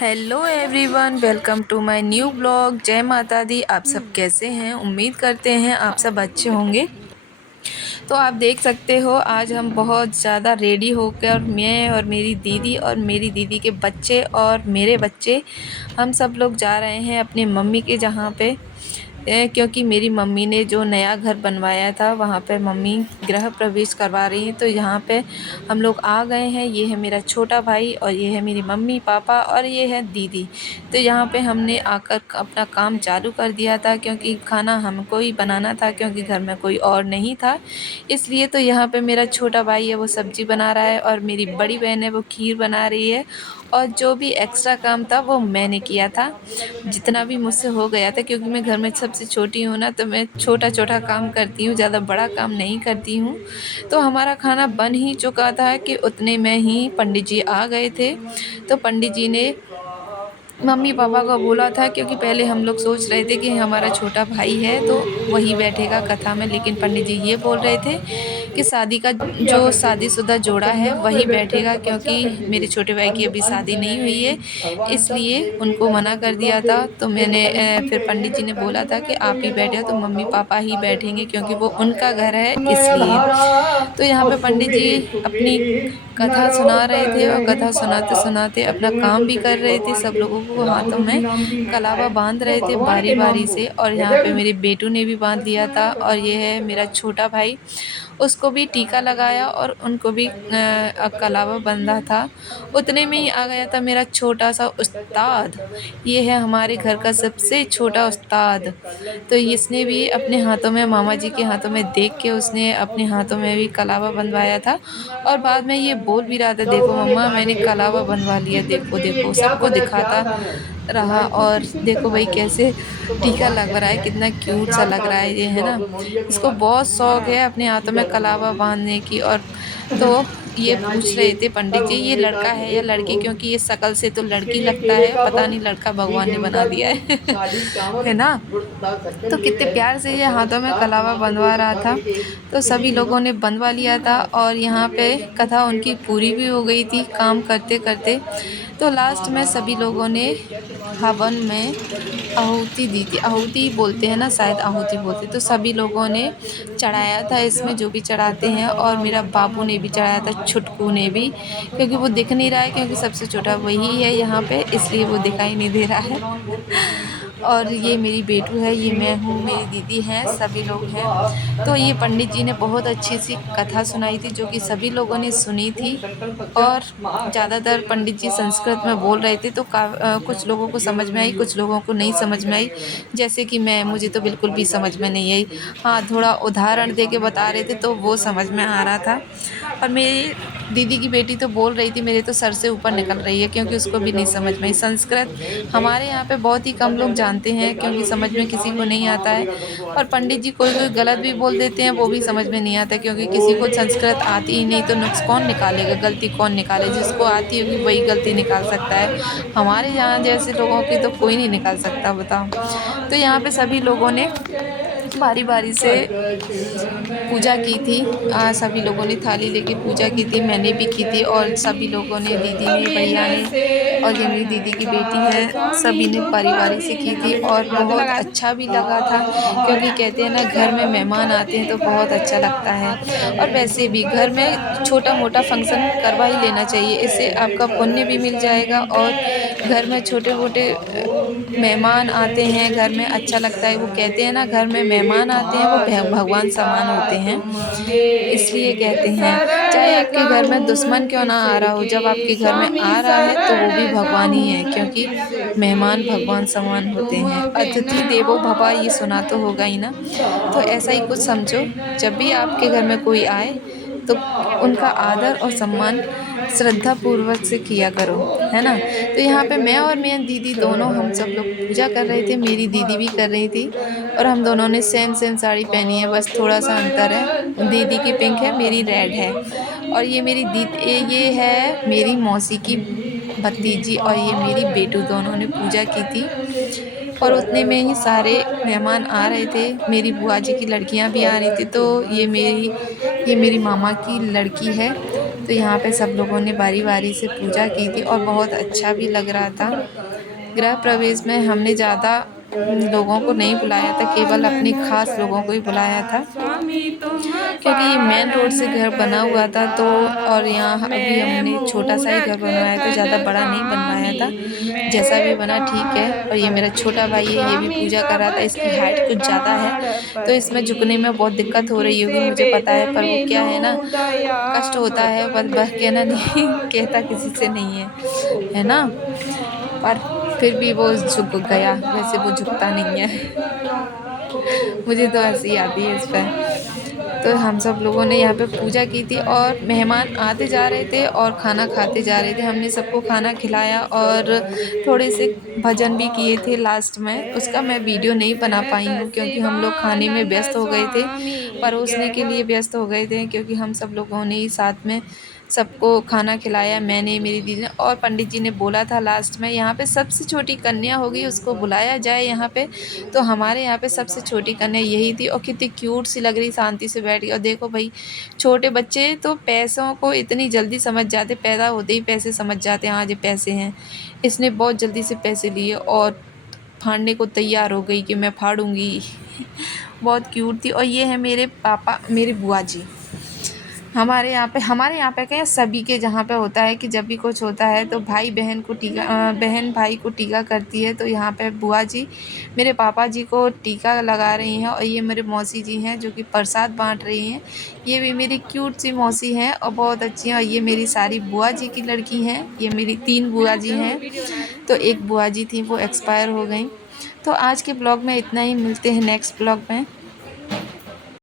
Hello everyone, welcome to my new blog. जय माता दी। आप सब कैसे हैं? उम्मीद करते हैं आप सब अच्छे होंगे। तो आप देख सकते हो आज हम बहुत ज़्यादा रेडी होकर, मैं और मेरी दीदी और मेरी दीदी के बच्चे और मेरे बच्चे, हम सब लोग जा रहे हैं अपनी मम्मी के जहाँ पे क्योंकि मेरी मम्मी ने जो नया घर बनवाया था वहाँ पे मम्मी गृह प्रवेश करवा रही हैं। तो यहाँ पे हम लोग आ गए हैं। ये है मेरा छोटा भाई और ये है मेरी मम्मी पापा और ये है दीदी। तो यहाँ पे हमने आकर अपना काम चालू कर दिया था क्योंकि खाना हमको ही बनाना था क्योंकि घर में कोई और नहीं था। इसलिए तो यहाँ पे मेरा छोटा भाई है वो सब्ज़ी बना रहा है और मेरी बड़ी बहन है वो खीर बना रही है। और जो भी एक्स्ट्रा काम था वो मैंने किया था, जितना भी मुझसे हो गया था, क्योंकि मैं घर में सबसे छोटी हूँ ना, तो मैं छोटा-छोटा काम करती हूँ, ज़्यादा बड़ा काम नहीं करती हूँ। तो हमारा खाना बन ही चुका था कि उतने में ही पंडित जी आ गए थे। तो पंडित जी ने मम्मी पापा को बोला था, क्योंकि पहले हम लोग सोच रहे थे कि हमारा छोटा भाई है तो वही बैठेगा कथा में, लेकिन पंडित जी ये बोल रहे थे कि जो शादीशुदा जोड़ा है वही बैठेगा, क्योंकि मेरे छोटे भाई की अभी शादी नहीं हुई है, इसलिए उनको मना कर दिया था। तो मैंने फिर पंडित जी ने बोला था कि आप ही बैठे हो, तो मम्मी पापा ही बैठेंगे क्योंकि वो उनका घर है इसलिए। तो यहाँ पे पंडित जी अपनी कथा सुना रहे थे और कथा सुनाते-सुनाते अपना काम भी कर रहे थे। सब लोगों को हाथों में कलावा बाँध रहे थे बारी-बारी से, और यहाँ पे मेरे बेटू ने भी बाँध लिया था और ये है मेरा छोटा भाई, उसको भी टीका लगाया और उनको भी कलावा बंधा था। उतने में ही आ गया था मेरा छोटा-सा उस्ताद, ये है हमारे घर का सबसे छोटा उस्ताद। तो इसने भी अपने हाथों में, मामा जी के हाथों में देख के उसने अपने हाथों में भी कलावा बंधवाया था और बाद में ये बोल भी रहा था, देखो मम्मा मैंने कलावा बनवा लिया, देखो देखो, सबको दिखाता रहा। और देखो भाई कैसे टीका लग रहा है, कितना क्यूट सा लग रहा है ये, है ना। इसको बहुत शौक है अपने हाथों में कलावा बांधने की। और तो ये पूछ रहे थे पंडित जी ये लड़का है या लड़की, क्योंकि ये शक्ल से तो लड़की लगता है, पता नहीं लड़का भगवान ने बना दिया है है ना। तो कितने प्यार से ये हाथों में कलावा बंधवा रहा था। तो सभी लोगों ने बंधवा लिया था और यहाँ पे कथा उनकी पूरी भी हो गई थी काम करते-करते। तो लास्ट में सभी लोगों ने हवन में आहुति दी थी। आहुति बोलते हैं ना, शायद आहुति बोलते हैं। तो सभी लोगों ने चढ़ाया था इसमें जो भी चढ़ाते हैं, और मेरा बाबू ने भी चढ़ाया था, छुटकू ने भी, क्योंकि वो दिख नहीं रहा है क्योंकि सबसे छोटा वही है यहाँ पे, इसलिए वो दिखाई नहीं दे रहा है। और ये मेरी बेटू है, ये मैं हूँ, मेरी दीदी हैं, सभी लोग हैं। तो ये पंडित जी ने बहुत अच्छी-सी कथा सुनाई थी जो कि सभी लोगों ने सुनी थी। और ज़्यादातर पंडित जी संस्कृत में बोल रहे थे, तो कुछ लोगों को समझ में आई, कुछ लोगों को नहीं समझ में आई। जैसे कि मुझे तो बिल्कुल भी समझ में नहीं आई। हाँ, थोड़ा उदाहरण दे के बता रहे थे तो वो समझ में आ रहा था। और मेरी दीदी की बेटी तो बोल रही थी, मेरे तो सर से ऊपर निकल रही है, क्योंकि उसको भी नहीं समझ में आई। संस्कृत हमारे यहाँ पे बहुत ही कम लोग जानते हैं क्योंकि समझ में किसी को नहीं आता है। और पंडित जी कोई-कोई गलत भी बोल देते हैं, वो भी समझ में नहीं आता, क्योंकि किसी को संस्कृत आती ही नहीं तो नुक्स कौन निकालेगा, गलती कौन निकाले, जिसको आती होगी वही गलती निकाल सकता है। हमारे यहाँ जैसे लोगों की तो कोई नहीं निकाल सकता, बताओ। तो यहाँ पे सभी लोगों ने बारी-बारी से पूजा की थी। सभी लोगों ने थाली लेके पूजा की थी, मैंने भी की थी और सभी लोगों ने, दीदी ने, भैया ने, और ये मेरी दीदी की बेटी है, सभी ने बारी-बारी से की थी और बहुत अच्छा भी लगा था, क्योंकि कहते हैं ना घर में मेहमान आते हैं तो बहुत अच्छा लगता है। और वैसे भी घर में छोटा-मोटा फंक्शन करवा ही लेना चाहिए, इससे आपका पुण्य भी मिल जाएगा और घर में छोटे-मोटे मेहमान आते हैं, घर में अच्छा लगता है। वो कहते हैं ना घर में मेहमान आते हैं वो भगवान समान होते हैं, इसलिए कहते हैं चाहे आपके घर में दुश्मन क्यों ना आ रहा हो, जब आपके घर में आ रहा है तो वो भी भगवान ही है, क्योंकि मेहमान भगवान समान होते हैं। अतिथि देवो भव, ये सुना तो होगा ही ना। तो ऐसा ही कुछ समझो, जब भी आपके घर में कोई आए तो उनका आदर और सम्मान श्रद्धापूर्वक से किया करो, है ना। तो यहाँ पे मैं और मेरी दीदी दोनों, हम सब लोग पूजा कर रहे थे, मेरी दीदी भी कर रही थी और हम दोनों ने सेम सेम साड़ी पहनी है, बस थोड़ा-सा अंतर है। दीदी की पिंक है, मेरी रेड है। और ये है मेरी मौसी की भतीजी और ये मेरी बेटू, दोनों ने पूजा की थी। और उतने में ही सारे मेहमान आ रहे थे, मेरी बुआ जी की लड़कियाँ भी आ रही थी। तो ये मेरी मामा की लड़की है, तो तो यहाँ पे सब लोगों ने बारी बारी से पूजा की थी और बहुत अच्छा भी लग रहा था। गृह प्रवेश में हमने ज़्यादा लोगों को नहीं बुलाया था, केवल अपने खास लोगों को ही बुलाया था, क्योंकि ये मेन रोड से घर बना हुआ था। तो और यहाँ अभी हमने छोटा सा ही घर बनवाया था, ज़्यादा बड़ा नहीं बनवाया था। जैसा भी बना ठीक है। और ये मेरा छोटा भाई है, ये भी पूजा कर रहा था। इसकी हाइट कुछ ज़्यादा है तो इसमें झुकने में बहुत दिक्कत हो रही होगी, मुझे पता है, पर वो क्या है ना, कष्ट होता है, बस कहना नहीं कहता किसी से नहीं है ना। पर फिर भी वो झुक गया, वैसे वो झुकता नहीं है। मुझे तो हँसी आती है इस पर। तो हम सब लोगों ने यहाँ पे पूजा की थी और मेहमान आते जा रहे थे और खाना खाते जा रहे थे। हमने सबको खाना खिलाया और थोड़े से भजन भी किए थे लास्ट में। उसका मैं वीडियो नहीं बना पाई हूँ क्योंकि हम लोग खाने में व्यस्त हो गए थे, परोसने के लिए व्यस्त हो गए थे, क्योंकि हम सब लोगों ने ही साथ में सबको खाना खिलाया, मैंने, मेरी दीदी ने। और पंडित जी ने बोला था लास्ट में यहाँ पे सबसे छोटी कन्या होगी उसको बुलाया जाए यहाँ पे। तो हमारे यहाँ पे सबसे छोटी कन्या यही थी और कितनी क्यूट सी लग रही, शांति से बैठ गई। और देखो भाई, छोटे बच्चे तो पैसों को इतनी जल्दी समझ जाते, पैदा होते ही पैसे समझ जाते हैं, हाँ ये पैसे हैं। इसने बहुत जल्दी से पैसे लिए और फाड़ने को तैयार हो गई कि मैं फाड़ूंगी। बहुत क्यूट थी। और ये है मेरे पापा, मेरी बुआ जी। हमारे यहाँ पे क्या है, सभी के जहाँ पे होता है कि जब भी कुछ होता है तो भाई बहन को टीका, बहन भाई को टीका करती है। तो यहाँ पे बुआ जी मेरे पापा जी को टीका लगा रही हैं और ये मेरे मौसी जी हैं जो कि प्रसाद बांट रही हैं। ये भी मेरी क्यूट सी मौसी हैं और बहुत अच्छी हैं। और ये मेरी सारी बुआ जी की लड़की हैं, ये मेरी 3 बुआ जी हैं। तो एक बुआ जी थी वो एक्सपायर हो गई। तो आज के ब्लॉग में इतना ही, मिलते हैं नेक्स्ट ब्लॉग में।